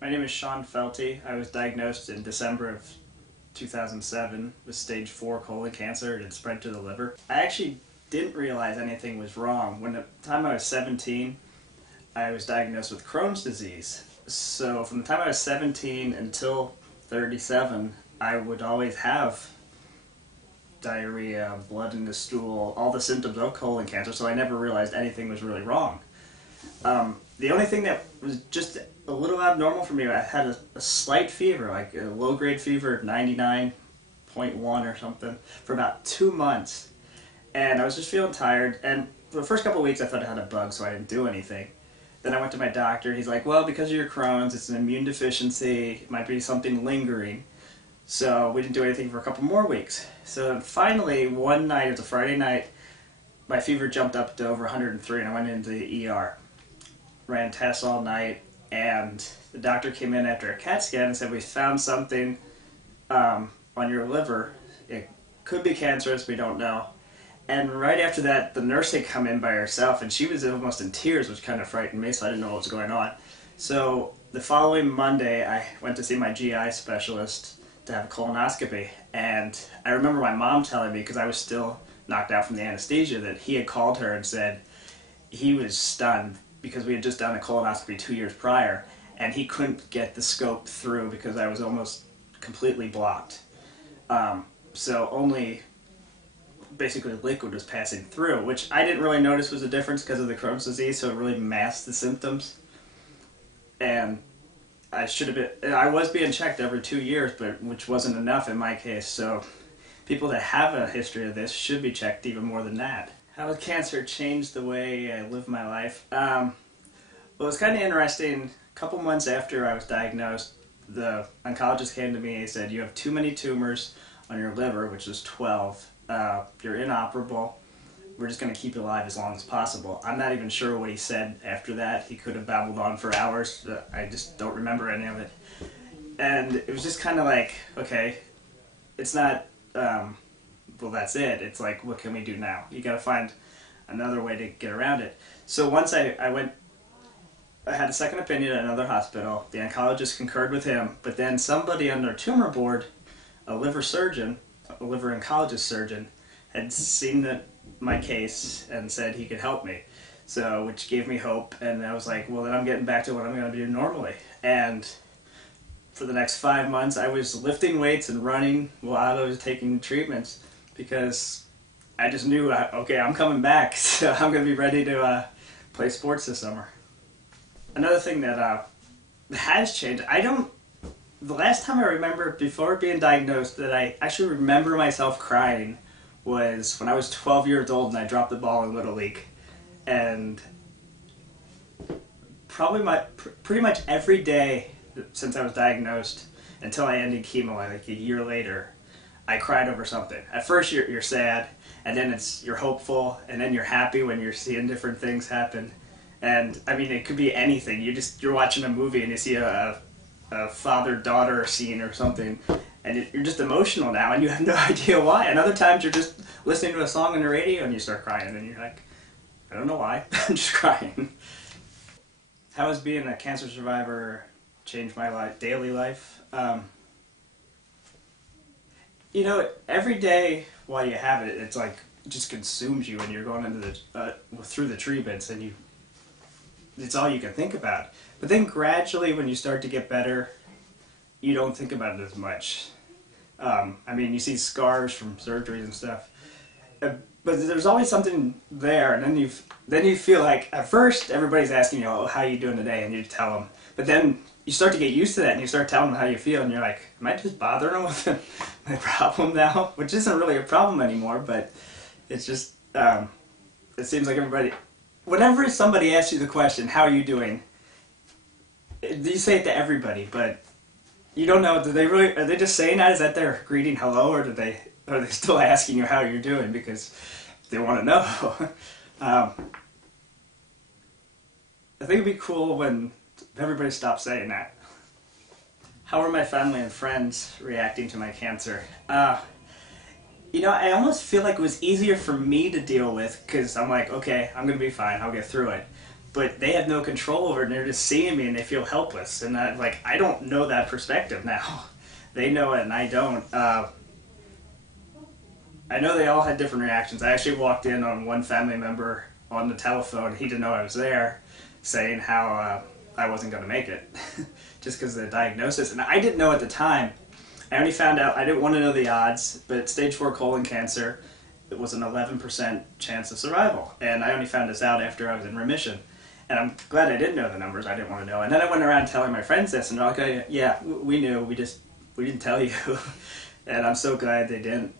My name is Shawn Felty. I was diagnosed in December of 2007 with stage 4 colon cancer. It had spread to the liver. I actually didn't realize anything was wrong. When the time I was 17, I was diagnosed with Crohn's disease. So from the time I was 17 until 37, I would always have diarrhea, blood in the stool, all the symptoms of colon cancer, so I never realized anything was really wrong. The only thing that was just a little abnormal for me, I had a slight fever, like a low-grade fever, 99.1 or something, for about 2 months. And I was just feeling tired, and for the first couple of weeks I thought I had a bug, so I didn't do anything. Then I went to my doctor, and he's like, well, because of your Crohn's, it's an immune deficiency, it might be something lingering. So we didn't do anything for a couple more weeks. So finally, one night, it was a Friday night, my fever jumped up to over 103, and I went into the ER. Ran tests all night, and the doctor came in after a CAT scan and said, we found something on your liver. It could be cancerous, we don't know. And right after that, the nurse had come in by herself, and she was almost in tears, which kind of frightened me, so I didn't know what was going on. So the following Monday, I went to see my GI specialist to have a colonoscopy, and I remember my mom telling me, because I was still knocked out from the anesthesia, that he had called her and said he was stunned because we had just done a colonoscopy 2 years prior, and he couldn't get the scope through because I was almost completely blocked. So only basically liquid was passing through, which I didn't really notice was a difference because of the Crohn's disease, so it really masked the symptoms. And I was being checked every 2 years, but which wasn't enough in my case, so people that have a history of this should be checked even more than that. How has cancer changed the way I live my life? Well, it was kind of interesting. A couple months after I was diagnosed, the oncologist came to me and he said, you have too many tumors on your liver, which is 12. You're inoperable. We're just going to keep you alive as long as possible. I'm not even sure what he said after that. He could have babbled on for hours. I just don't remember any of it. And it was just kind of like, okay, it's not... well, that's it. It's like, what can we do now? You got to find another way to get around it. So once I had a second opinion at another hospital. The oncologist concurred with him, but then somebody on their tumor board, a liver surgeon, a liver oncologist surgeon, had seen my case and said he could help me. So, which gave me hope, and I was like, well, then I'm getting back to what I'm going to do normally. And for the next 5 months, I was lifting weights and running while I was taking treatments, because I just knew, okay, I'm coming back, so I'm going to be ready to play sports this summer. Another thing that has changed, the last time I remember before being diagnosed that I actually remember myself crying was when I was 12 years old and I dropped the ball in Little League. And pretty much every day since I was diagnosed until I ended chemo, like a year later, I cried over something. At first you're sad, and then you're hopeful, and then you're happy when you're seeing different things happen. And I mean, it could be anything. You're watching a movie and you see a father-daughter scene or something, and you're just emotional now, and you have no idea why. And other times you're just listening to a song on the radio and you start crying, and you're like, I don't know why, I'm just crying. How has being a cancer survivor changed my daily life? You know, every day while you have it, it's like, it just consumes you, and you're going into through the treatments, and it's all you can think about. But then gradually, when you start to get better, you don't think about it as much. I mean, you see scars from surgeries and stuff, but there's always something there, and then you feel like, at first everybody's asking you, oh, how are you doing today, and you tell them, but then you start to get used to that, and you start telling them how you feel, and you're like, am I just bothering them with my problem now? Which isn't really a problem anymore, but it's just, it seems like whenever somebody asks you the question, how are you doing, you say it to everybody, but you don't know, are they just saying that? Is that their greeting hello, or are they still asking you how you're doing because they want to know? I think it'd be cool when everybody stopped saying that. How are my family and friends reacting to my cancer? You know, I almost feel like it was easier for me to deal with, because I'm like, okay, I'm going to be fine, I'll get through it. but they have no control over it, and they're just seeing me and they feel helpless. And I don't know that perspective now. They know it and I don't. I know they all had different reactions. I actually walked in on one family member on the telephone. He didn't know I was there, saying how I wasn't going to make it just because of the diagnosis. And I didn't know at the time. I only found out, I didn't want to know the odds, but stage 4 colon cancer, it was an 11% chance of survival. And I only found this out after I was in remission. And I'm glad I didn't know the numbers. I didn't want to know. And then I went around telling my friends this, and they're like, oh, yeah, we knew. We didn't tell you. And I'm so glad they didn't.